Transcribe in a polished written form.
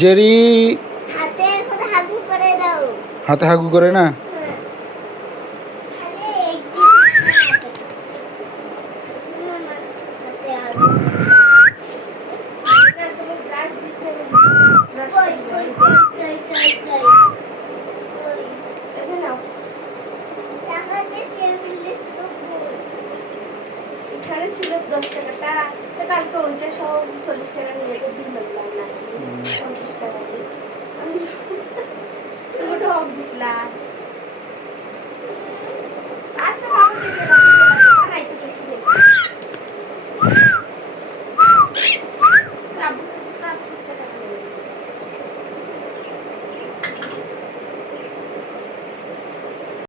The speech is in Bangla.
জেরি হাতে হাগু করে দাও। হাতে হাগু করে না? এখানে ছিল 10 টাকাটা, কালকে ওইটা সব 40 টাকা নিয়ে যেতে দিন লাগলাম না 50 টাকা দিয়ে আমি ওটা অফ দিছিলা। আচ্ছা বাবা দিতে বানাই তো বেশি বেশি রাবু কাছে 50 টাকা নিয়ে